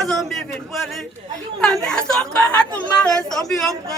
pas zombie vin pour aller. La maison quand pour marrer zombie on prend.